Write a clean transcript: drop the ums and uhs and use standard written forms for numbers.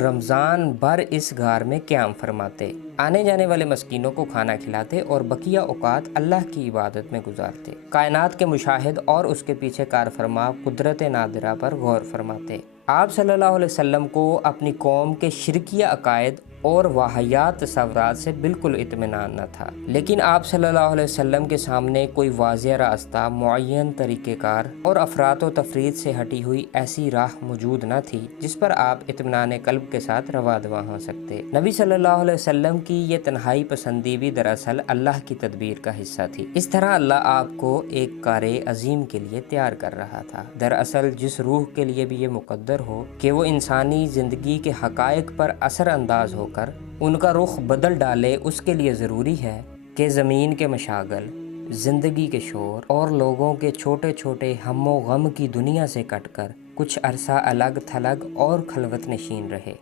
رمضان بھر اس غار میں قیام فرماتے، آنے جانے والے مسکینوں کو کھانا کھلاتے اور بقیہ اوقات اللہ کی عبادت میں گزارتے، کائنات کے مشاہد اور اس کے پیچھے کار فرما قدرت نادرہ پر غور فرماتے۔ آپ صلی اللہ علیہ وسلم کو اپنی قوم کے شرکیہ عقائد اور واہیات تصورات سے بالکل اطمینان نہ تھا، لیکن آپ صلی اللہ علیہ وسلم کے سامنے کوئی واضح راستہ، معین طریقہ کار اور افراط و تفرید سے ہٹی ہوئی ایسی راہ موجود نہ تھی جس پر آپ اطمینان قلب کے ساتھ رواں دواں ہو سکتے۔ نبی صلی اللہ علیہ وسلم کی یہ تنہائی پسندی بھی دراصل اللہ کی تدبیر کا حصہ تھی۔ اس طرح اللہ آپ کو ایک کار عظیم کے لیے تیار کر رہا تھا۔ دراصل جس روح کے لیے بھی یہ مقدر ہو کہ وہ انسانی زندگی کے حقائق پر اثر انداز ہو کر ان کا رخ بدل ڈالے، اس کے لیے ضروری ہے کہ زمین کے مشاغل، زندگی کے شور اور لوگوں کے چھوٹے چھوٹے ہم و غم کی دنیا سے کٹ کر کچھ عرصہ الگ تھلگ اور خلوت نشین رہے۔